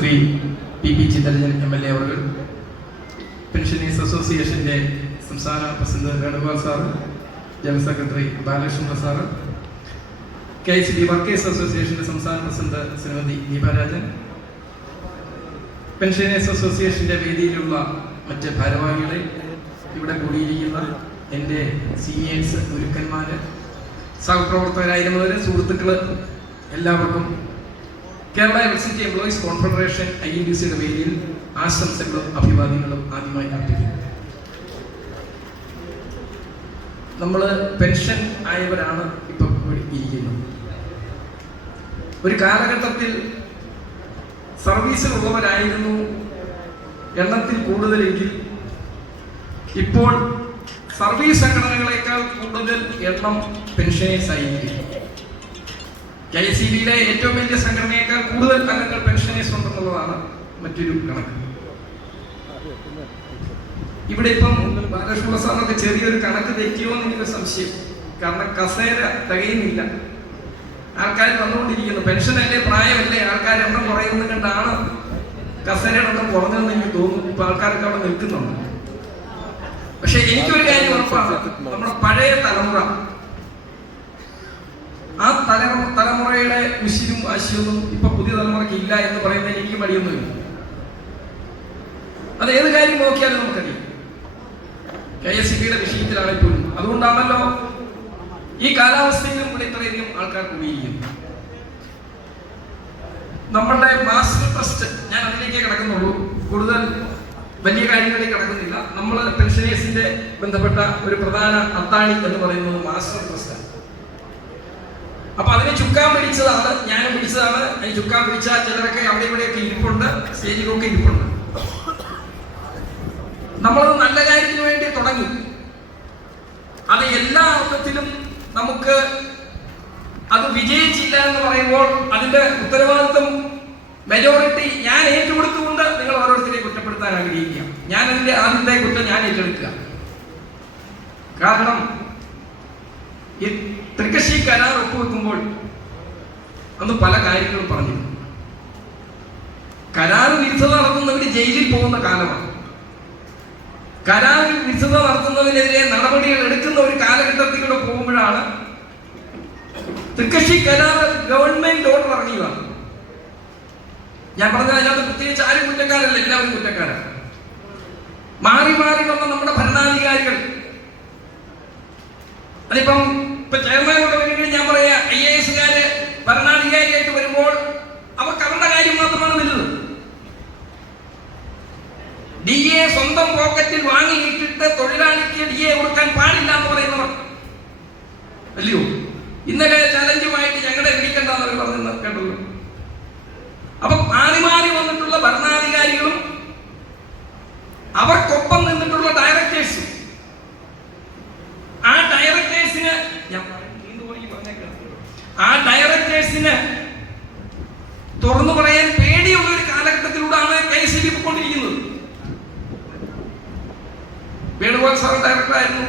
Shri P Chittaranjan MLA അവർ, pensioners അസോസിയേഷൻ്റെ സംസ്ഥാന president Venugopal sir, general secretary Balakrishnan sir, KICD workers അസോസിയേഷൻ്റെ സംസ്ഥാന പ്രസിഡന്റ് ശ്രീമതി ദീപാരാജൻ, പെൻഷനേഴ്സ് അസോസിയേഷൻ്റെ വേദിയിലുള്ള മറ്റ് ഭാരവാഹികളെ, ഇവിടെ കൂടിയിരിക്കുന്ന എൻ്റെ സീനിയേഴ്സ്, ഗുരുക്കന്മാർ, സഹപ്രവർത്തകരായിരുന്നവർ, സുഹൃത്തുക്കൾ, എല്ലാവർക്കും കേരള ഇലക്ട്രിസിറ്റി എംപ്ലോയീസ് കോൺഫെഡറേഷൻ INTCയുടെ പേരിൽ ആശംസകളും അഭിവാദ്യങ്ങളും ആദ്യമായി അർപ്പിക്കുന്നു. നമ്മൾ പെൻഷൻ ആയവരാണ് ഇപ്പം ഇരിക്കുന്നത്. ഒരു കാലഘട്ടത്തിൽ സർവീസിലുള്ളവരായിരുന്നു എണ്ണത്തിൽ കൂടുതലെങ്കിൽ ഇപ്പോൾ സർവീസ് സംഘടനകളെക്കാൾ കൂടുതൽ എണ്ണം പെൻഷനേഴ്സ് ആയിരിക്കും. KICDയിലെ ഏറ്റവും വലിയ സംഘടനയേക്കാൾ കൂടുതൽ അംഗങ്ങൾ പെൻഷനേഴ്സ് ഉണ്ടെന്നുള്ളതാണ് മറ്റൊരു കണക്ക്. ഇവിടെ ഇപ്പം ബാലകൃഷ്ണ സാറിനൊക്കെ ചെറിയൊരു കണക്ക് തെറ്റിയോ എന്ന് എനിക്ക് സംശയം. കാരണം കസേര തികയുന്നില്ല, ആൾക്കാർ വന്നുകൊണ്ടിരിക്കുന്നു. പെൻഷനല്ലേ, പ്രായമല്ലേ, ആൾക്കാർ എണ്ണം കുറയുന്നത് കണ്ടാണ് കസേരയുടെ എണ്ണം കുറഞ്ഞതെന്ന് എനിക്ക് തോന്നുന്നു. ഇപ്പൊ ആൾക്കാരൊക്കെ അവിടെ നിൽക്കുന്നുണ്ട്. പക്ഷെ എനിക്കൊരു കാര്യം ഉറപ്പാണ്, നമ്മുടെ പഴയ തലമുറ, ആ തലമുറയുടെ ഉശിരും വാശിയൊന്നും ഇപ്പൊ പുതിയ തലമുറയ്ക്ക് ഇല്ല എന്ന് പറയുന്നതിന് എനിക്ക് മടിയൊന്നുമില്ല. അത് ഏത് കാര്യം നോക്കിയാലും നമുക്കറിയാം. KICDയുടെ വിഷയത്തിലാണ് ഇപ്പോഴും. അതുകൊണ്ടാണല്ലോ ഈ കാലാവസ്ഥയിലും ഇവിടെ ഇത്രയധികം ആൾക്കാർ കൂടിയിരിക്കുന്നു. നമ്മളുടെ മാസ്റ്റർ ട്രസ്റ്റ്, ഞാൻ അതിലേക്ക് കിടക്കുന്നുള്ളൂ, കൂടുതൽ വലിയ കാര്യങ്ങളിലേക്ക് കിടക്കുന്നില്ല. നമ്മൾ പെൻഷനേഴ്സിന്റെ ബന്ധപ്പെട്ട ഒരു പ്രധാന അത്താണി എന്ന് പറയുന്നത് മാസ്റ്റർ ട്രസ്റ്റാണ്. അപ്പൊ അതിനെ ചുക്കാൻ പിടിച്ചതാണ്, ഞാനും പിടിച്ചതാണ്. അതിന് ചുക്കാൻ പിടിച്ച ചിലരൊക്കെ അവിടെ ഇവിടെയൊക്കെ ഇരിപ്പുണ്ട്, സ്റ്റേജിലൊക്കെ ഇരിപ്പുണ്ട്. നമ്മളത് നല്ല കാര്യത്തിന് വേണ്ടി തുടങ്ങി. അത് എല്ലാ അർത്ഥത്തിലും നമുക്ക് അത് വിജയിച്ചില്ല എന്ന് പറയുമ്പോൾ അതിന്റെ ഉത്തരവാദിത്വം മെജോറിറ്റി ഞാൻ ഏറ്റെടുത്തുകൊണ്ട് നിങ്ങൾ ഓരോരുത്തരെയും കുറ്റപ്പെടുത്താൻ ആഗ്രഹിക്കുക. ഞാൻ അതിന്റെ ആദ്യത്തെ കുറ്റം ഞാൻ ഏറ്റെടുക്കുക. കാരണം ഈ തൃക്കശി കരാർ ഒപ്പുവെക്കുമ്പോൾ അന്ന് പല കാര്യങ്ങളും പറഞ്ഞു. കരാർ വിരുദ്ധത നടത്തുന്നവര് ജയിലിൽ പോകുന്ന കാലമാണ്. കരാറിൽ വിരുദ്ധത നടത്തുന്നതിനെതിരെ നടപടികൾ എടുക്കുന്ന ഒരു കാലഘട്ടത്തിലൂടെ പോകുമ്പോഴാണ് തൃക്കശി കരാർ ഗവൺമെന്റ് ഓർഡർ ഇറങ്ങിയതാണ്. ഞാൻ പറഞ്ഞ അതിനകത്ത് പ്രത്യേകിച്ച് ആരും കുറ്റക്കാരല്ല, എല്ലാവരും കുറ്റക്കാരാണ്. മാറി മാറി വന്ന നമ്മുടെ ഭരണാധികാരികൾ, അതിപ്പം ചെയർമാനോട് വരുമ്പോൾ ഞാൻ പറയാ, IAS-കാര് ഭരണാധികാരിയായിട്ട് വരുമ്പോൾ അവർക്ക് അവരുടെ കാര്യം മാത്രമാണ് വലുത്. DA സ്വന്തം പോക്കറ്റിൽ വാങ്ങിയിട്ടിട്ട് തൊഴിലാളിക്ക് DA കൊടുക്കാൻ പാടില്ല എന്ന് പറയുന്നവർ അല്ലയോ? ഇന്നലെ ചലഞ്ചുമായിട്ട് ഞങ്ങളെ വിളിക്കണ്ടെന്ന് അവർ പറഞ്ഞു കേട്ടല്ലോ. അപ്പൊ മാറി മാറി വന്നിട്ടുള്ള ഭരണാധികാരികളും അവർക്കൊപ്പം നിന്നിട്ടുള്ള ഡയറക്ടേഴ്സും, ആ ഡയറക്ടേഴ്സിന് തുറന്നു പറയാൻ പേടിയുള്ള ഒരു കാലഘട്ടത്തിലൂടെയാണ് KICD പോയിക്കൊണ്ടിരിക്കുന്നത്. വേണുഗോപാൽ സാർ ഡയറക്ടറായിരുന്നു.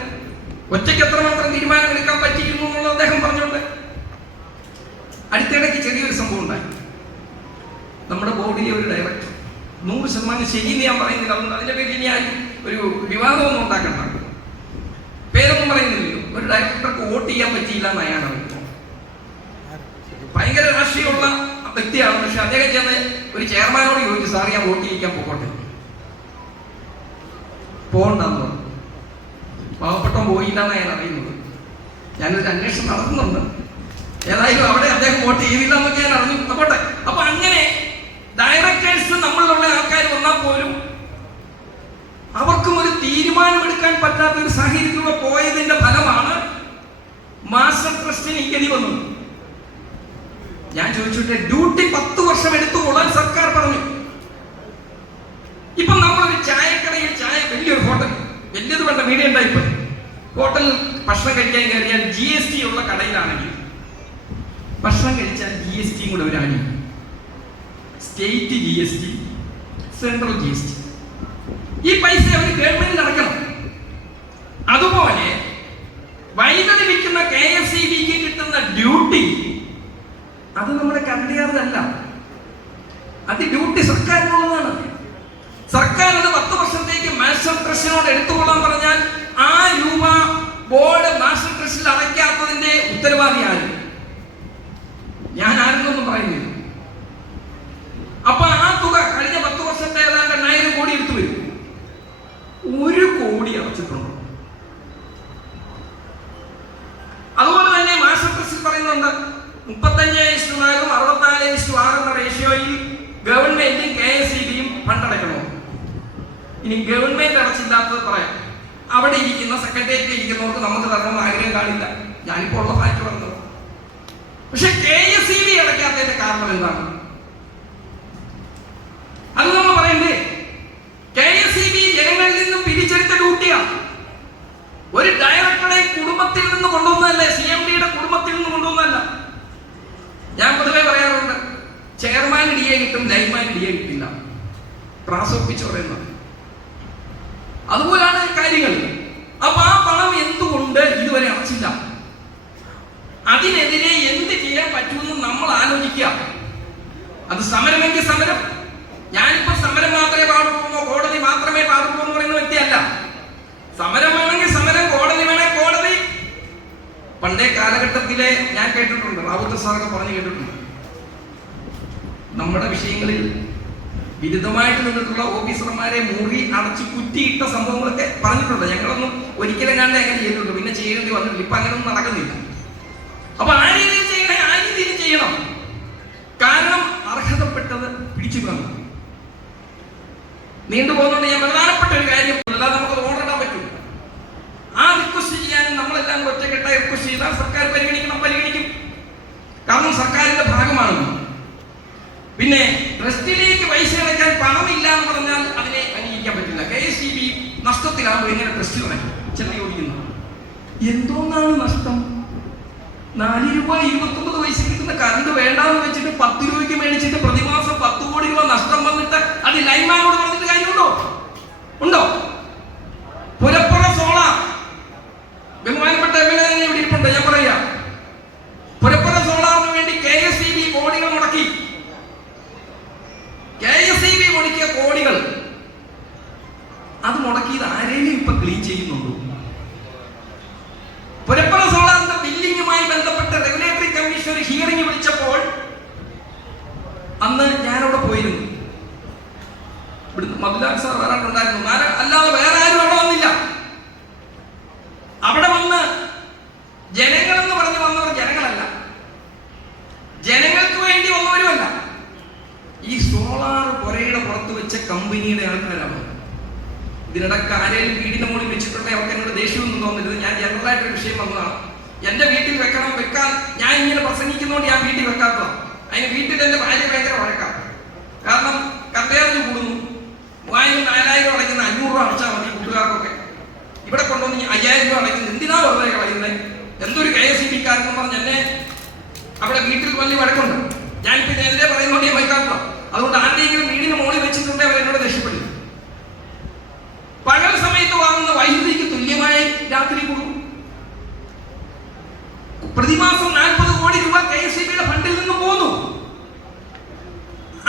ഒറ്റയ്ക്ക് എത്രമാത്രം തീരുമാനമെടുക്കാൻ പറ്റിയിരുന്നു എന്നുള്ളത് അദ്ദേഹം പറഞ്ഞോണ്ട്. അടുത്തിടയ്ക്ക് ചെറിയൊരു സംഭവം ഉണ്ടായി. നമ്മുടെ ബോർഡിലെ ഒരു ഡയറക്ടർ 100% ശരിയെന്ന് ഞാൻ പറയുന്നില്ല, അതുകൊണ്ട് അതിന്റെ പേരിൽ ഇനി ആരും ഒരു വിവാദമൊന്നും ഉണ്ടാക്കണ്ട, പേരൊന്നും പറയുന്നില്ലല്ലോ. ഒരു ഡയറക്ടർക്ക് വോട്ട് ചെയ്യാൻ പറ്റിയില്ല എന്നയാണ് ഭയങ്കര രാഷ്ട്രീയമുള്ള വ്യക്തിയാണ്. പക്ഷെ അദ്ദേഹം ചെന്ന് ഒരു ചെയർമാനോട് ചോദിച്ചു, സാർ ഞാൻ വോട്ട് ചെയ്യിക്കാൻ പോകട്ടെ? പോകണ്ടെന്ന് പറഞ്ഞു. പാവപ്പെട്ടം പോയില്ല എന്നാണ് ഞാൻ അറിയുന്നത്. ഞാനൊരു അന്വേഷണം നടത്തുന്നുണ്ട്. ഏതായാലും അവിടെ അദ്ദേഹം വോട്ട് ചെയ്തില്ല എന്നൊക്കെ ഞാൻ അറിഞ്ഞു. പോട്ടെ. അപ്പൊ അങ്ങനെ ഡയറക്ടേഴ്സ് നമ്മളിലുള്ള ആൾക്കാർ വന്നാൽ പോലും അവർക്കും ഒരു തീരുമാനമെടുക്കാൻ പറ്റാത്ത ഒരു സാഹചര്യത്തിലൂടെ പോയതിന്റെ ഫലമാണ് മാസ്റ്റർ ട്രസ്റ്റിന് ഈ ഗതി വന്നത്. ഞാൻ ചോദിച്ചിട്ട് ഡ്യൂട്ടി 10 വർഷം എടുത്തുകൊള്ളാൻ സർക്കാർ പറഞ്ഞു. ഇപ്പൊ നമ്മളൊരു ചായക്കടയിൽ വലിയൊരു ഹോട്ടൽ, വലിയത് വേണ്ട, മീഡിയം ടൈപ്പ് ഹോട്ടൽ ഭക്ഷണം കഴിക്കാൻ കയറിയാൽ GST ഉള്ള കടയിലാണെങ്കിൽ ഭക്ഷണം കഴിച്ചാൽ GST കൂടെ ഒരു ആണി. സ്റ്റേറ്റ് GST, സെൻട്രൽ GST, ഈ പൈസ അവർ ഗവൺമെന്റിൽ അടക്കണം. അതുപോലെ വൈദ്യുതി വിൽക്കുന്ന KSEBക്ക് കിട്ടുന്ന ഡ്യൂട്ടി അത് നമ്മുടെ കണ്ടയാറല്ല, അത് ഡ്യൂട്ടി സർക്കാർ കമ്മീഷനോട് എടുത്തുകൊള്ളാൻ പറഞ്ഞാൽ ആ രൂപ ബോർഡ് നാഷണൽ ട്രസ്റ്റിൽ അടയ്ക്കാത്തതിന്റെ ഉത്തരവാദി ആര്? ഞാൻ ആരെന്നൊന്നും പറയുന്നില്ല. അപ്പൊ ആ തുക കഴിഞ്ഞ 10 വർഷത്തെ ഏതാണ്ട് 8,000 കോടി എടുത്തു വരും. 1 കോടി അടച്ചിട്ടുണ്ട്. അതുപോലെ തന്നെ നാഷണൽ ട്രസ്റ്റിൽ പറയുന്നുണ്ട് 35:4 64:6 എന്ന റേഷ്യോയിൽ ഗവൺമെന്റും KSEBയും ഫണ്ടടയ്ക്കണോ. ഇനി ഗവൺമെന്റ് അടച്ചില്ലാത്തത് പറയാം, അവിടെ ഇരിക്കുന്ന സെക്രട്ടേറിയറ്റിൽ ഇരിക്കുന്നവർക്ക് നമുക്ക് തരണമെന്ന് ആഗ്രഹം കാണില്ല. ഞാനിപ്പോ ഉള്ള ഫാക്ട് പറഞ്ഞത്. പക്ഷെ KSEB അടയ്ക്കാത്തതിന്റെ കാരണം എന്താണ്? അത് നമ്മൾ പറയണ്ടേ? KSEB ജനങ്ങളിൽ നിന്നും പിരിച്ചെടുത്ത ഡ്യൂട്ടിയാണ്. ഒരു ഡയറക്ടറെ കുടുംബത്തിൽ നിന്ന് കൊണ്ടുവന്നതല്ലേ, CMDയുടെ കുടുംബത്തിൽ നിന്ന് കൊണ്ടുവന്നതല്ല. ഞാൻ പൊതുവെ പറയാറുണ്ട്, ചെയർമാൻ DA കിട്ടും, ലൈൻമാൻ DA കിട്ടില്ല. പ്രാസോപ്പിച്ച് പറയുന്നത് അതുപോലാണ് കാര്യങ്ങൾ. അപ്പൊ ആ പണം എന്തുകൊണ്ട് ഇതുവരെ അടച്ചില്ല? അതിനെതിരെ എന്ത് ചെയ്യാൻ പറ്റുമെന്ന് നമ്മൾ ആലോചിക്കുക. അത് സമരമെങ്കിൽ സമരം. ഞാനിപ്പോ സമരം മാത്രമേ പാടുള്ളൂ, കോടതി മാത്രമേ പാടുള്ളൂ എന്ന് പറയുന്ന വ്യക്തിയല്ല. സമരം വേണമെങ്കിൽ സമരം, കോടതി വേണേ കോടതി. പണ്ടേ കാലഘട്ടത്തിലെ ഞാൻ കേട്ടിട്ടുണ്ട്, റാവുത്തർ സാറൊക്കെ പറഞ്ഞു കേട്ടിട്ടുണ്ട്, നമ്മുടെ വിഷയങ്ങളിൽ വിരുദ്ധമായിട്ട് നിന്നിട്ടുള്ള ഓഫീസർമാരെ മുറി അടച്ച് കുറ്റിയിട്ട സംഭവങ്ങളൊക്കെ പറഞ്ഞിട്ടുണ്ട്. ഞങ്ങളൊന്നും ഒരിക്കലും കണ്ട് എങ്ങനെ ചെയ്തിട്ടുണ്ട്, പിന്നെ ചെയ്യേണ്ടി വന്നിട്ടില്ല. ഇപ്പൊ അങ്ങനെയൊന്നും നടക്കുന്നില്ല. അപ്പൊ ആ രീതിയിൽ ചെയ്യണേ, ആ രീതിയിൽ ചെയ്യണം. കാരണം അർഹതപ്പെട്ടത് പിടിച്ചു വന്നു. നീണ്ടുപോകുന്നതുകൊണ്ട് ഞാൻ പ്രധാനപ്പെട്ട ഒരു കാര്യം, അല്ലാതെ നമുക്ക് ഓർഡറിടാൻ പറ്റും. ആ റിക്വസ്റ്റ് ചെയ്യാനും നമ്മളെല്ലാം ഒറ്റക്കെട്ടായി റിക്വസ്റ്റ് ചെയ്താൽ സർക്കാർ പരിഗണിക്കും. കാരണം സർക്കാരിന്റെ ഭാഗമാണ്. പിന്നെ ട്രസ്റ്റിലേക്ക് പൈസ അടയ്ക്കാൻ പണമില്ല എന്ന് പറഞ്ഞാൽ അതിനെ അംഗീകരിക്കാൻ പറ്റില്ല. KSEB നഷ്ടത്തിലാകുമ്പോൾ എങ്ങനെ ട്രസ്റ്റിൽ അടയ്ക്കും? ചെറിയ ചോദിക്കുന്നു, എന്തോന്നാണ് നഷ്ടം? 4 രൂപ 29 പൈസ കിട്ടുന്ന കറണ്ട് വേണ്ടാന്ന് വെച്ചിട്ട് 10 രൂപയ്ക്ക് മേടിച്ചിട്ട് പ്രതിമാസം 10 കോടി രൂപ നഷ്ടം വന്നിട്ട് അത് ലൈൻമാനോട് പറഞ്ഞിട്ട് കാര്യമുണ്ടോ? ഉണ്ടോ? പുരപ്പുറ സോളാർ, ബഹുമാനപ്പെട്ട MLA തന്നെ ഇവിടെ ഇരിപ്പുണ്ട്, ഞാൻ പറയാ, പുരപ്പുറ സോളാറിന് വേണ്ടി KSEB കോടികൾ മുടക്കി. KSEB മുടക്കിയ കോടികൾ, അത് മുടക്കിയത് ആരെയും ഇപ്പൊ ക്ലീൻ ചെയ്യുന്നുണ്ടോ? പുരപ്പുറ സോളാറിന്റെ ബില്ലിങ്ങുമായി ബന്ധപ്പെട്ട് റെഗുലേറ്ററി കമ്മീഷൻ ഒരു ഹിയറിംഗ് വിളിച്ചപ്പോൾ അന്ന് ഞാനവിടെ പോയിരുന്നു. ഇവിടുന്ന് മധുലാൽ സാർ വരാനുണ്ടായിരുന്നു, അല്ലാതെ വേറെ ആരും അവിടെ വന്നില്ല. അവിടെ വന്ന് ജനങ്ങളെന്ന് പറഞ്ഞു വന്നവർ ജനങ്ങളല്ല, ജനങ്ങൾക്ക് വേണ്ടി വന്നവരുമല്ല, ഈ സോളാർ പുരയുടെ പുറത്ത് വെച്ച കമ്പനിയുടെ ആൾക്കാരാണ്. ഇതിനിടക്ക് ആരെയും വീടിന്റെ മുകളിൽ വെച്ചിട്ടുണ്ടെങ്കിൽ അവർക്ക് എന്നോട് ദേഷ്യമൊന്നും തോന്നരുത്. ഞാൻ ജനറലായിട്ടൊരു വിഷയം വന്നതാണ്. എന്റെ വീട്ടിൽ വെക്കാൻ ഞാൻ ഇങ്ങനെ പ്രസംഗിക്കുന്നതുകൊണ്ട് ഞാൻ വീട്ടിൽ വെക്കാത്തതാണ്. അതിന് വീട്ടിൽ എന്റെ ഭാര്യ ഭയങ്കര വഴക്കാം. കാരണം കമ്പയറിന് കൂടുന്നു. 3000-4000 അടയ്ക്കുന്ന 500 രൂപ അടച്ചാൽ മതി കൂട്ടുകാർക്കൊക്കെ. ഇവിടെ കൊണ്ടുവന്ന് 5000 രൂപ അടയ്ക്കുന്നത് എന്തിനാ വെറുതെ കളയുന്നത്? എന്തൊരു KSEB-കാരെന്ന് പറഞ്ഞ് എന്നെ അവിടെ വീട്ടിൽ വലിയ വഴക്കുണ്ട്. ഞാനിപ്പോ ഇതിനെതിരെ പറയുന്നതുകൊണ്ട് ഞാൻ വൈകാത്ത. അതുകൊണ്ട് ആരുടെയെങ്കിലും വീടിന് മുകളിൽ വെച്ചിട്ടുണ്ടെങ്കിൽ അവർ എന്നോട് രക്ഷപ്പെടും. പകൽ സമയത്ത് വാങ്ങുന്ന വൈദ്യുതിക്ക് തുല്യമായി രാത്രി കൊടുക്കും. പ്രതിമാസം 40 കോടി രൂപ KSEB-യുടെ ഫണ്ടിൽ നിന്ന് പോന്നു.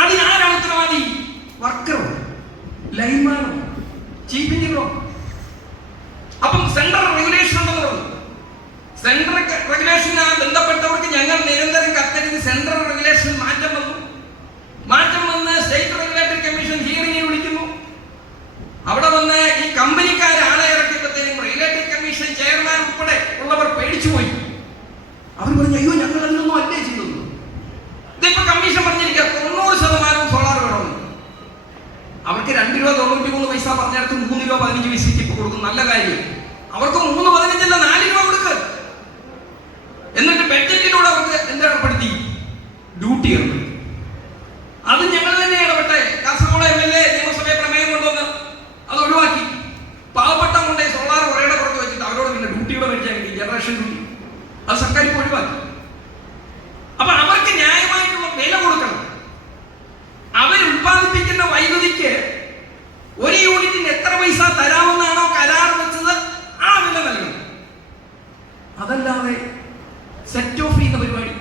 അതിനാരാണ് ഉത്തരവാദി? വർക്കറോ, ലൈൻമാനോ, ചീഫ് എഞ്ചിനീയറോ? അപ്പം സെൻട്രൽ റെഗുലേഷൻ ഉണ്ടെന്ന് പറഞ്ഞു. സെൻട്രൽ റെഗുലേഷനുമായി ബന്ധപ്പെട്ടവർക്ക് ഞങ്ങൾ നിരന്തരം കത്തെഴുതി സെൻട്രൽ റെഗുലേഷൻ മാറ്റം വന്ന് സ്റ്റേറ്റ് റെഗുലേറ്ററി കമ്മീഷൻ ഹിയറിംഗിന് വിളിക്കുന്നു. അവിടെ വന്ന് ഈ കമ്പനിക്കാർ ആളെ ഇറക്കിയപ്പോഴത്തേനും റെഗുലേറ്ററി കമ്മീഷൻ ചെയർമാൻ ഉൾപ്പെടെ ഉള്ളവർ പേടിച്ചുപോയി. അവർ പറഞ്ഞു, അയ്യോ ഞങ്ങൾ എന്നൊന്നും അല്ലേ ചെയ്തത്. ഇതിപ്പോ കമ്മീഷൻ പറഞ്ഞിരിക്കുക 90% സോളാർ വേണമെന്ന്. അവർക്ക് 2 രൂപ 93 പൈസ പറഞ്ഞിടത്ത് 3 രൂപ 15 പൈസക്ക് ഇപ്പൊ കൊടുക്കും. നല്ല കാര്യം. അവർക്ക് 3.15 4 രൂപ കൊടുക്കുക. എന്നിട്ട് ബഡ്ജറ്റിലൂടെ അവർക്ക് എന്താ ഡ്യൂട്ടി ഏർപ്പെടുത്തി. അത് ഞങ്ങൾ തന്നെ ഇടപെട്ടെ. കാസർഗോഡ് MLA നിയമസഭയെ പ്രമേയം കൊണ്ടുവന്ന് അത് ഒഴിവാക്കി. പാവപ്പെട്ട കൊണ്ടേ സോളാർ പുരയുടെ പുറത്ത് വെച്ചിട്ട് അവരോട് പിന്നെ ഡ്യൂട്ടിയുടെ മേടിക്കാൻ വേണ്ടി ജനറേഷൻ ഡ്യൂട്ടി അത് സർക്കാർ ഇപ്പോൾ ഒഴിവാക്കി. അപ്പൊ അവർക്ക് ന്യായമായിട്ടുള്ള വില കൊടുക്കണം. അവർ ഉത്പാദിപ്പിക്കുന്ന വൈദ്യുതിക്ക് 1 യൂണിറ്റിന് എത്ര പൈസ തരാമെന്നാണോ കരാർ വെച്ചത് ആ വില നൽകണം. അതല്ലാതെ സെറ്റ് ഓഫ് ചെയ്യുന്ന പരിപാടി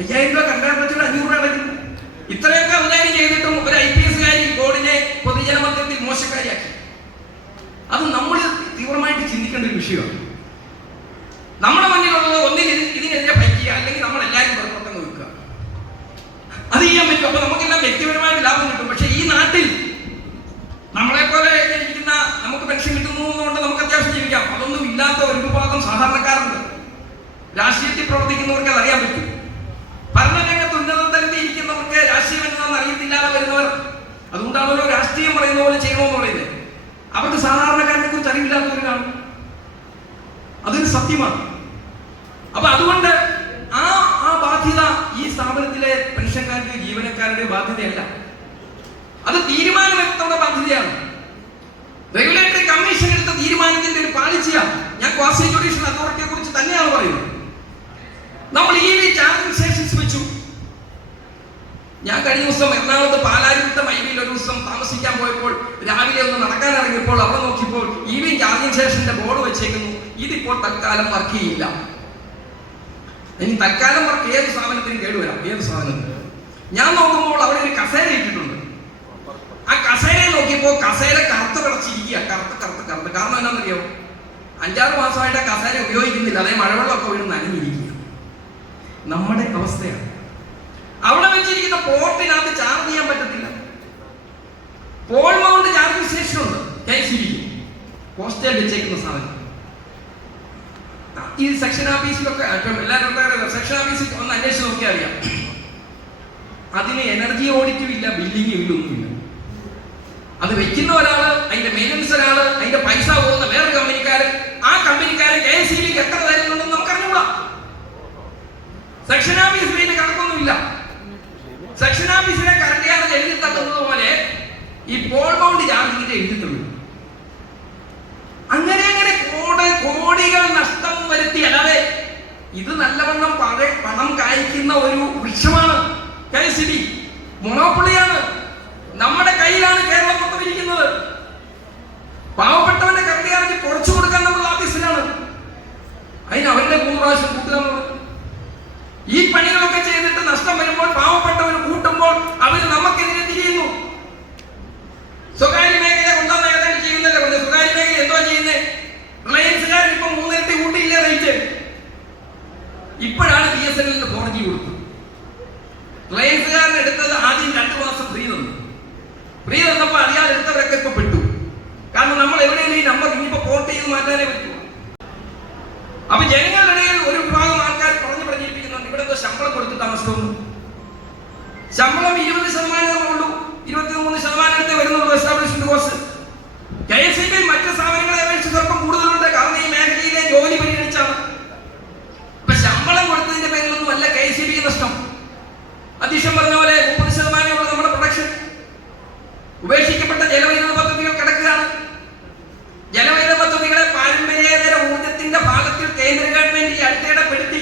5000 രൂപ കണ്ടാൽ 500 രൂപ അടയ്ക്കുന്നു. ഇത്രയൊക്കെ ഉദാഹരണം ചെയ്തിട്ടും ഒരു IPS കാരി ബോർഡിനെ പൊതുജനമധ്യത്തിൽ മോശക്കാരിയാക്കി. വിഷയമാണ്. നമ്മുടെ മുന്നിലുള്ളത് ഒന്നിൽ ഇതിനെതിരെ ഭരിക്കുക, അല്ലെങ്കിൽ നമ്മളെല്ലാവരും പുറപ്പെട്ടങ്ങ് വെക്കുക. അത് ചെയ്യാൻ പറ്റും. അപ്പൊ നമുക്കെല്ലാം വ്യക്തിപരമായിട്ട് ലാഭം കിട്ടും. പക്ഷെ ഈ നാട്ടിൽ നമ്മളെ പോലെ ഇരിക്കുന്ന, നമുക്ക് പെൻഷൻ കിട്ടുന്നു എന്നുകൊണ്ട് നമുക്ക് അത്യാവശ്യം ജീവിക്കാം. അതൊന്നും ഇല്ലാത്ത ഒരു വിഭാഗം സാധാരണക്കാരുണ്ട്. രാഷ്ട്രീയത്തിൽ പ്രവർത്തിക്കുന്നവർക്ക് അത് അറിയാൻ പറ്റും. ഭരണരംഗത്ത് ഉന്നത തലത്തിൽ ഇരിക്കുന്നവർക്ക് രാഷ്ട്രീയം എന്താണെന്ന് അറിയത്തില്ലാതെ വരുന്നവർ, അതുകൊണ്ടാണല്ലോ രാഷ്ട്രീയം പറയുന്ന പോലെ ചെയ്യണമെന്ന് പറയുന്നത്. അവർക്ക് സാധാരണക്കാരനെ കുറിച്ച് അറിവില്ലാത്തവർ കാണും. അതൊരു സത്യമാണ്. അപ്പൊ അതുകൊണ്ട് ആ ബാധ്യത ഈ സ്ഥാപനത്തിലെ പെൻഷൻകാരുടെ ജീവനക്കാരുടെ ബാധ്യതയല്ല, അത് തീരുമാനമെടുത്തുള്ള ബാധ്യതയാണ്. റെഗുലേറ്ററി കമ്മീഷൻ എടുത്ത തീരുമാനത്തിന്റെ ഒരു പാളിച്ചയാണ്. ഞാൻ ക്വാസി ജുഡീഷ്യൽ അതോറിറ്റിയെ കുറിച്ച് തന്നെയാണ് പറയുന്നത്. നമ്മൾ EV ചാർജിംഗ് സ്റ്റേഷൻസ് വെച്ചു. ഞാൻ കഴിഞ്ഞ ദിവസം എറണാകുളത്ത് പാലാരിവട്ടം IVയിൽ ഒരു ദിവസം താമസിക്കാൻ പോയപ്പോൾ രാവിലെ ഒന്ന് നടക്കാൻ ഇറങ്ങിയപ്പോൾ അവിടെ നോക്കിയപ്പോൾ EV ചാർജിംഗ് സ്റ്റേഷന്റെ ബോർഡ് വെച്ചേക്കുന്നു, ഇതിപ്പോൾ തൽക്കാലം വർക്ക് ചെയ്യില്ല. ഇനി തൽക്കാലം വർക്ക് ഏത് സ്ഥാപനത്തിനും കേടുവരാം, ഏത് സ്ഥാപനത്തിനും. ഞാൻ നോക്കുമ്പോൾ അവിടെ ഒരു കസേര ഇട്ടിട്ടുണ്ട്. ആ കസേരയെ നോക്കിയപ്പോൾ കസേര കറുത്ത് കിടച്ചിരിക്കുക, കറുത്ത്. കാരണം എന്താണെന്നറിയോ? 5-6 മാസമായിട്ട് ആ കസേര ഉപയോഗിക്കുന്നില്ല. അതേ മഴവെള്ളമൊക്കെ വീണ് നനഞ്ഞിരിക്കുക. നമ്മുടെ അവസ്ഥയാണ്. അവിടെ വെച്ചിരിക്കുന്ന പോർട്ടിനകത്ത് ചാർജ് ചെയ്യാൻ പറ്റത്തില്ല. പോൾ മൗണ്ട് ചാർജിംഗ് സ്റ്റേഷൻ ഉണ്ട് KCB, പോസ്റ്റേൽ വെച്ചേക്കുന്ന സാധനം. ഈ സെക്ഷൻ ഓഫീസിലൊക്കെ എല്ലാവരും സെക്ഷൻ ഓഫീസിൽ ഒന്ന് അന്വേഷിച്ച് നോക്കിയാൽ അറിയാം. അതിന് എനർജി ഓഡിറ്റും ഇല്ല, ബില്ലിങ്ങും ഇല്ല, ഒന്നുമില്ല. അത് വെക്കുന്ന ഒരാള്, അതിന്റെ മെയിൻ്റനൻസ് ഒരാള്, അതിന്റെ പൈസ പോകുന്ന വേറെ കമ്പനിക്കാരൻ. ആ കമ്പനിക്കാരൻ KCBക്ക് എത്ര തരുന്നുണ്ടെന്ന് നമുക്ക് അറിഞ്ഞൂടാ. സെക്ഷൻ ഓഫീസ് ഇതിന്റെ കണക്കൊന്നുമില്ല. സെക്ഷൻ ഓഫീസിലെ കറണ്ട് ചാർജ് എഴുതി തന്നത് പോലെ ഈ പോൾ മൗണ്ട് ചാർജിങ്ങിന്റെ എഴുതിത്തുള്ളൂ. അങ്ങനെ കോടികൾ നഷ്ടം വരുത്തി. അല്ലാതെ ഇത് നല്ലവണ്ണം പണം കായ്ക്കുന്ന ഒരു വൃക്ഷമാണ് KCB. മൊണോപ്പൊളിയാണ്. നമ്മുടെ കയ്യിലാണ് കേരളം മൊത്തം ഇരിക്കുന്നത്. പാവപ്പെട്ടവന്റെ കറണ്ട് ചാർജ് കുറച്ചു കൊടുക്കാൻ നമ്മൾ ഓഫീസിലാണ്. അതിന് അവരുടെ 3 പ്രാവശ്യം കൂട്ടുക എന്നുള്ളത്. ഈ പണികളൊക്കെ ചെയ്തിട്ട് നഷ്ടം വരുമ്പോൾ പാവപ്പെട്ടവർ കൂട്ടുമ്പോൾ അവർ നമുക്കെതിരെ തിരിയുന്നു. സ്വകാര്യ മേഖല കൊണ്ടാണ് ഏതാണ്ട് ചെയ്യുന്നല്ലേ കൊണ്ട്. സ്വകാര്യ മേഖല എന്തോ ചെയ്യുന്നത്? റിലയൻസുകാരൻ ഇപ്പൊ 3 ഇരട്ടി കൂട്ടിയില്ലേ റേറ്റ്. ഇപ്പോഴാണ് BSNL 4G കൊടുത്തത്. റിലയൻസുകാരൻ എടുത്തത് ആദ്യം 2 മാസം ഫ്രീ തന്നു. ഫ്രീ തന്നപ്പോൾ അറിയാതെ എടുത്തവരൊക്കെ ഇപ്പൊ പെട്ടു. കാരണം നമ്മൾ എവിടെയെങ്കിലും ഈ നമ്പർ ഇനിയിപ്പോ പോർട്ട് ചെയ്ത് മാറ്റാനേ പറ്റൂ. അപ്പൊ ജനങ്ങളുടെ ഇടയിൽ ഒരു വിഭാഗം ആൾക്കാർ പറഞ്ഞു പ്രചരിപ്പിക്കുന്നുണ്ട് ഇവിടെ എന്തോ ശമ്പളം കൊടുത്തിട്ട് താമസിക്കുന്നു. ശമ്പളം 20% ഉള്ളൂ, 23% വരുന്നുള്ളൂ എസ്റ്റാബ്ലിഷ്മെന്റ് കോസ്റ്റ്. KCB മറ്റ് സ്ഥാപനങ്ങളെ അപേക്ഷിച്ച് സ്വല്പം കൂടുതലുണ്ട്. കാരണം ഈ മേഖലയിലെ ജോലി പരിഗണിച്ചാണ്. അപ്പൊ ശമ്പളം കൊടുത്തതിന്റെ പേരിലൊന്നും അല്ല KCB നഷ്ടം. അധ്യക്ഷൻ പറഞ്ഞ പോലെ 30% നമ്മുടെ പ്രൊഡക്ഷൻ. ഉപേക്ഷിക്കപ്പെട്ട ജലവൈദ്യുത പദ്ധതികൾ കിടക്കുകയാണ്. ജലവൈദ്യുത പദ്ധതികളെ പാരമ്പര്യേതര ഊർജത്തിന്റെ ഭാഗത്തിൽ കേന്ദ്ര ഗവൺമെന്റ് ഈ അടുത്തിടപ്പെടുത്തി.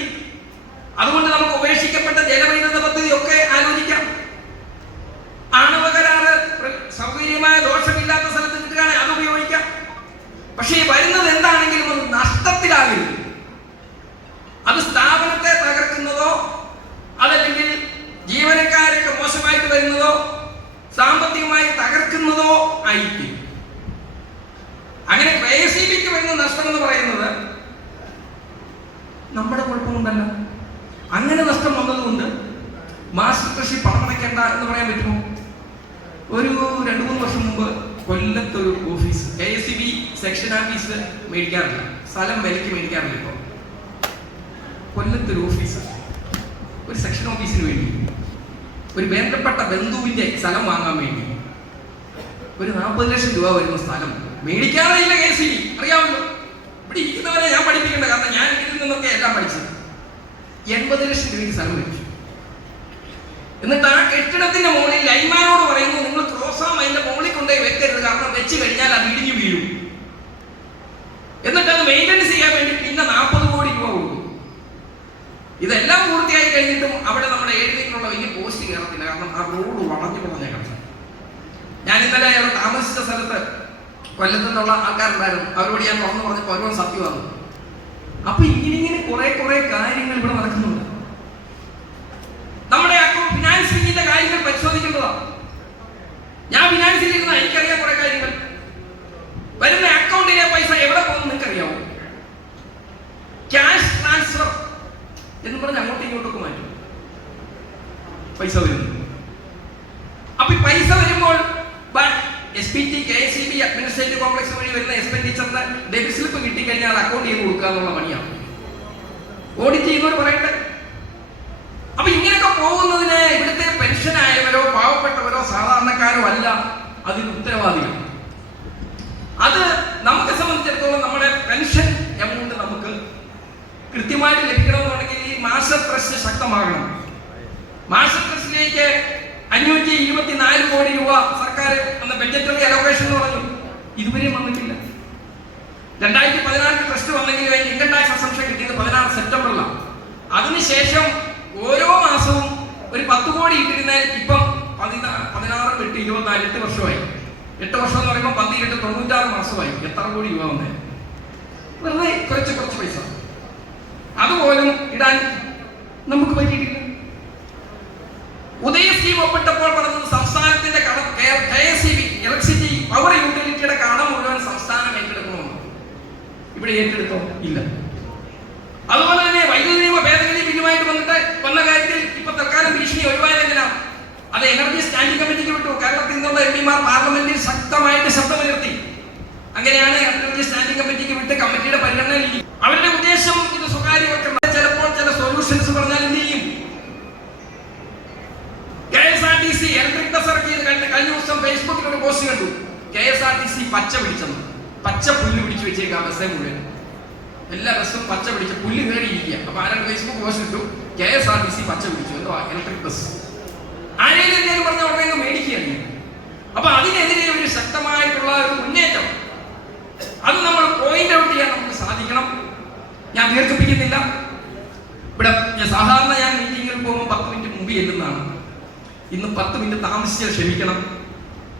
അതുകൊണ്ട് നമുക്ക് ഉപേക്ഷിക്കപ്പെട്ട ജലവൈദ്യുത പദ്ധതി ഒക്കെ ആലോചിക്കാം. ആണവ കരാറ് സൗകര്യമായ ദോഷമില്ലാത്ത സ്ഥലത്ത് കിട്ടുകയാണെങ്കിൽ അത് ഉപയോഗിക്കാം. പക്ഷേ വരുന്നത് എന്താണെങ്കിലും അത് നഷ്ടത്തിലാകരുത്. അത് സ്ഥാപനത്തെ തകർക്കുന്നതോ അതല്ലെങ്കിൽ ജീവനക്കാരൊക്കെ മോശമായിട്ട് വരുന്നതോ സാമ്പത്തികമായി തകർക്കുന്നതോ ആയിരിക്കും. അങ്ങനെ KCBക്ക് വരുന്ന നഷ്ടം എന്ന് പറയുന്നത് നമ്മുടെ കുഴപ്പമുണ്ടല്ല. അങ്ങനെ നഷ്ടം വന്നതുകൊണ്ട് മാസ്റ്റർ കൃഷി പണമടയ്ക്കേണ്ട എന്ന് പറയാൻ പറ്റുമോ? ഒരു 2-3 വർഷം മുമ്പ് കൊല്ലത്തൊരു ഓഫീസ് KCB സെക്ഷൻ ഓഫീസ് മേടിക്കാറില്ല, സ്ഥലം വിലയ്ക്ക് മേടിക്കാറില്ല. ഇപ്പോൾ കൊല്ലത്തൊരു ഓഫീസ് ഒരു സെക്ഷൻ ഓഫീസിന് വേണ്ടി ഒരു വേണ്ടപ്പെട്ട ബന്ധുവിന്റെ സ്ഥലം വാങ്ങാൻ വേണ്ടി ഒരു 40 ലക്ഷം രൂപ വരുന്ന സ്ഥലം മേടിക്കാറില്ല KCB. അറിയാമല്ലോ, ഇവിടെ ഇരിക്കുന്നവരെ ഞാൻ പഠിപ്പിക്കേണ്ട. കാരണം ഞാൻ ഇതിൽ നിന്നൊക്കെ എല്ലാം പഠിച്ചത്. 80 ലക്ഷം രൂപയ്ക്ക് സ്ഥലം വെച്ചു. എന്നിട്ട് ആ കെട്ടിടത്തിന്റെ മുകളിൽ ലൈൻമാനോട് പറയുന്നു, നിങ്ങൾ ക്രോസാം അതിന്റെ മുകളിൽ കൊണ്ടുപോയി വെക്കരുത്, കാരണം വെച്ച് കഴിഞ്ഞാൽ അത് ഇടിഞ്ഞു വീഴും. എന്നിട്ട് അത് മെയിൻ്റനൻസ് ചെയ്യാൻ വേണ്ടി പിന്നെ 40 കോടി രൂപ കൊടുക്കും. ഇതെല്ലാം പൂർത്തിയായി കഴിഞ്ഞിട്ടും അവിടെ നമ്മുടെ ഏരിയയിലുള്ള വലിയ പോസ്റ്റ് കയറത്തില്ല. കാരണം ആ റോഡ് വളഞ്ഞു കിടന്നു. ഞാൻ ഇന്നലെ അവിടെ താമസിച്ച സ്ഥലത്ത് കൊല്ലത്തു നിന്നുള്ള ആൾക്കാരുണ്ടായിരുന്നു. അവരോട് ഞാൻ തുറന്നു പറഞ്ഞപ്പോൾ അവരോട് സത്യമാണ്. അപ്പൊ ഇങ്ങനെ കുറെ കാര്യങ്ങൾ ഇവിടെ നടക്കുന്നുണ്ട്. നമ്മുടെ ഫിനാൻസിങ്ങിന്റെ കാര്യങ്ങൾ പരിശോധിക്കേണ്ടതാണ്. ഞാൻ ഫിനാൻസിൽ ഇരുന്ന എനിക്കറിയാം കുറെ കാര്യങ്ങൾ. വരുന്ന അക്കൗണ്ടിലെ പൈസ എവിടെ പോകുന്നു നിങ്ങൾക്കറിയാമോ? പൈസ വരുന്നത്. അപ്പൊ ഈ പൈസ വരുമ്പോൾ SPT KSEB അഡ്മിനിസ്ട്രേറ്റീവ് കോംപ്ലക്സ് വഴി വരുന്ന എക്സ്പെൻഡിച്ചറിന്റെ ഡെബിറ്റ് സ്ലിപ്പ് കിട്ടിക്കഴിഞ്ഞാൽ അക്കൗണ്ട് ചെയ്ത് കൊടുക്കുക എന്നുള്ള പണിയാണ് ഓഡിറ്റ് ചെയ്യുന്നവർ പറയട്ടെ. അപ്പൊ ഇങ്ങനെയൊക്കെ പോകുന്നതിന് ഇവിടുത്തെ പെൻഷനായവരോ പാവപ്പെട്ടവരോ സാധാരണക്കാരോ അല്ല അതിന് ഉത്തരവാദികൾ. അത് നമുക്ക് സംബന്ധിച്ചിടത്തോളം നമ്മുടെ പെൻഷൻ എമൗണ്ട് നമുക്ക് കൃത്യമായിട്ട് ലഭിക്കണമെന്നുണ്ടെങ്കിൽ ഈ മാസ ട്രസ്റ്റ് ശക്തമാകണം. മാസ ട്രസ്റ്റിലേക്ക് 524 കോടി രൂപ സർക്കാർ എന്ന ബഡ്ജറ്ററി അലോക്കേഷൻ എന്ന് പറഞ്ഞു, ഇതുവരെയും വന്നിട്ടില്ല. 2014 ട്രസ്റ്റ് വന്നെങ്കിൽ അതിന് ഇൻകം ടാക്സ് അസംഷൻ കിട്ടിയത് 16 സെപ്റ്റംബറിലാണ്. അതിനുശേഷം ഓരോ മാസവും ഒരു 10 കോടി ഇട്ടിരുന്നാൽ ഇപ്പം 16 വിട്ട് 24 8 വർഷമായി. 8 വർഷം എന്ന് പറയുമ്പോൾ 12 96 മാസമായി. എത്ര കോടി രൂപ വന്നേ? വെറുതെ കുറച്ച് പൈസ അതുപോലും ഇടാൻ നമുക്ക് പറ്റിയിട്ടില്ല. ഉദയ സ്കീം ഒപ്പിട്ടപ്പോൾ പറഞ്ഞത് സംസ്ഥാനത്തിന്റെ കടം KSEB ഇലക്ട്രിസിറ്റി പവർ യൂട്ടിലിറ്റിയുടെ കടം മുഴുവൻ സംസ്ഥാനം ഏറ്റെടുക്കണമെന്ന്. ഇവിടെ ഏറ്റെടുത്തോ? ഇല്ല. അതുപോലെ തന്നെ വൈദ്യുതി നിയമ ഭേദഗതി ബില്ലുമായിട്ട് വന്ന കാര്യത്തിൽ ഇപ്പൊ തൽക്കാലം ഭീഷണി ഒഴിവായതെന്തിനാണ്? അത് എനർജി സ്റ്റാൻഡിംഗ് കമ്മിറ്റിക്ക് വിട്ടു. കേരളത്തിൽ നിന്നുള്ള MP-മാർ പാർലമെന്റിൽ ശക്തമായിട്ട് ശബ്ദമുയർത്തി. അങ്ങനെയാണ് എനർജി സ്റ്റാൻഡിംഗ് കമ്മിറ്റിക്ക് വിട്ട് കമ്മിറ്റിയുടെ പരിഗണനയിൽ അവരുടെ ഉദ്ദേശം ഇത് സ്വകാര്യവൽക്കരണം. ചിലപ്പോൾ ചില സൊല്യൂഷൻസ് പറഞ്ഞാൽ എന്ത് ചെയ്യും? KSRTC ഇലക്ട്രിക് ബസ് ഇറക്കിയത് കഴിഞ്ഞ ദിവസം ഫേസ്ബുക്കിൽ ഒരു പോസ്റ്റ് കണ്ടു. KSRTC പച്ച പിടിച്ചെന്ന്, പച്ച പുല്ല് പിടിച്ചു വെച്ചേക്കാം ബസ്സേ മുഴുവൻ. എല്ലാ ബസ്സും പച്ച പിടിച്ച പുല്ല് കയറിയിരിക്കുക. അപ്പൊ ആരാണ് ഫേസ്ബുക്ക് പോസ്റ്റ് ഇട്ടു, KSRTC പച്ച പിടിച്ചു, എന്തോ ഇലക്ട്രിക് ബസ്. ആരെങ്കിലും എന്തെങ്കിലും പറഞ്ഞ ഉടനെ മേടിക്കുകയാണ്. അപ്പൊ അതിനെതിരെ ഒരു ശക്തമായിട്ടുള്ള ഒരു മുന്നേറ്റം അത് നമ്മൾ പോയിന്റ് ഔട്ട് ചെയ്യാൻ നമുക്ക് സാധിക്കണം. ഞാൻ ദീർഘിപ്പിക്കുന്നില്ല. ഇവിടെ സാധാരണ ഞാൻ മീറ്റിങ്ങിൽ പോകുമ്പോൾ 10 മിനിറ്റ് മുമ്പ് ചെല്ലുന്നതാണ്. ഇന്ന് 10 മിനിറ്റ് താമസിച്ചാൽ ക്ഷമിക്കണം.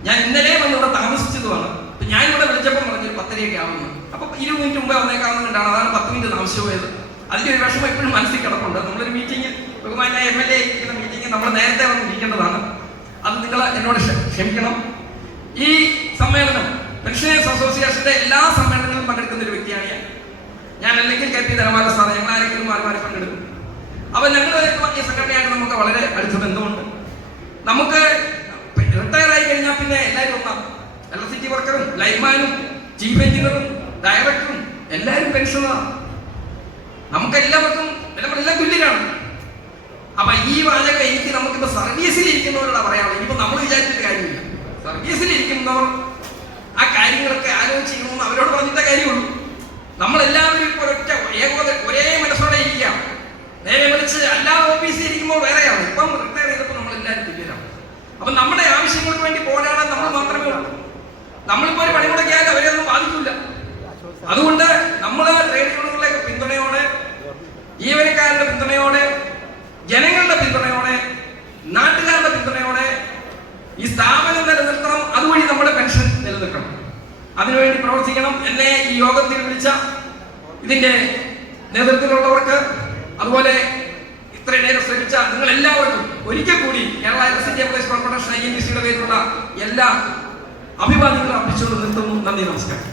ഞാൻ ഇന്നലെ വന്ന് ഇവിടെ താമസിച്ചതുമാണ്. ഞാൻ ഇവിടെ വിളിച്ചപ്പോൾ പറഞ്ഞൊരു 10:30 ആവുന്നു. അപ്പൊ 20 മിനിറ്റ് മുമ്പേ വന്നേക്കാവുന്ന കണ്ടാണ്. അതാണ് 10 മിനിറ്റ് താമസിച്ചു പോയത്. അതിന്റെ ഒരു വിഷമം എപ്പോഴും മനസ്സിൽ കിടപ്പുണ്ട്. നമ്മളൊരു മീറ്റിംഗ്, ബഹുമാനായ MLA ഇരിക്കുന്ന മീറ്റിംഗ് നമ്മൾ നേരത്തെ വന്ന് ഇരിക്കേണ്ടതാണ്. അത് നിങ്ങൾ എന്നോട് ക്ഷമിക്കണം. ഈ സമ്മേളനം പെൻഷനേഴ്സ് അസോസിയേഷന്റെ എല്ലാ സമ്മേളനങ്ങളിലും പങ്കെടുക്കുന്ന ഒരു വ്യക്തിയാണ് ഞാൻ. അല്ലെങ്കിൽ KP ധനപാല സാർ, ഞങ്ങൾ ആരെങ്കിലും മാറി പങ്കെടുക്കും. അപ്പൊ ഞങ്ങൾ ഈ സംഘടനയായിട്ട് നമുക്ക് വളരെ അടുത്ത ബന്ധമുണ്ട്. നമുക്ക് റിട്ടയർ ആയി കഴിഞ്ഞാൽ പിന്നെ എല്ലാവരും ഒന്നാണ്. ഇലക്ട്രിസിറ്റി വർക്കറും ലൈൻമാനും ചീഫ് എഞ്ചിനീയറും ഡയറക്ടറും എല്ലാവരും പെൻഷനാണ്. നമുക്കെല്ലാവർക്കും നമ്മളെല്ലാം തുല്യരാണ്. അപ്പൊ ഈ വാചകം എനിക്ക് നമുക്കിപ്പോ സർവീസിൽ ഇരിക്കുന്നവരോട് പറയാനുള്ളത്. ഇനിയിപ്പോ നമ്മൾ വിചാരിച്ചിട്ട് കാര്യമില്ല. സർവീസിൽ ഇരിക്കുന്നവർ ആ കാര്യങ്ങളൊക്കെ ആലോചിക്കണമെന്ന് അവരോട് പറഞ്ഞിട്ടേ കാര്യമുള്ളൂ. നമ്മളെല്ലാവരും ഇപ്പോൾ ഒരേ മനസ്സോടെ ഇരിക്കാം. നേരെ മറിച്ച് എല്ലാ ഓഫീസിൽ ഇരിക്കുമ്പോൾ വേറെയാണ്. ഇപ്പം റിട്ടയർ ചെയ്തപ്പോൾ നമ്മളെല്ലാവരും തുല്യരാണ്. അപ്പൊ നമ്മുടെ ആവശ്യങ്ങൾക്ക് വേണ്ടി പോരാടാൻ നമ്മൾ മാത്രമേ ഉള്ളൂ. നമ്മളിപ്പോ ഒരു പണിമുടക്കിയാൽ അവരെയൊന്നും ബാധിക്കില്ല. അതുകൊണ്ട് നമ്മൾ ട്രേഡ് യൂണിയനുകളുടെ പിന്തുണയോടെ, ജീവനക്കാരുടെ പിന്തുണയോടെ, ജനങ്ങളുടെ പിന്തുണയോടെ, നാട്ടുകാരുടെ പിന്തുണയോടെ ഈ സ്ഥാപനം നിലനിർത്തണം. അതുവഴി നമ്മുടെ പെൻഷൻ നിലനിൽക്കണം. അതിനുവേണ്ടി പ്രവർത്തിക്കണം. എന്നെ ഈ യോഗത്തിൽ വിളിച്ച ഇതിന്റെ നേതൃത്വത്തിലുള്ളവർക്ക്, അതുപോലെ ഇത്രയും നേരം ശ്രമിച്ച നിങ്ങൾ എല്ലാവർക്കും ഒരിക്കൽ കൂടി Kerala electricity employees corporation INTC യുടെ പേരിലുള്ള എല്ലാ അഭിവാദ്യങ്ങളും അർപ്പിച്ചുകൊണ്ട് നിർത്തുന്നു. നന്ദി, നമസ്കാരം.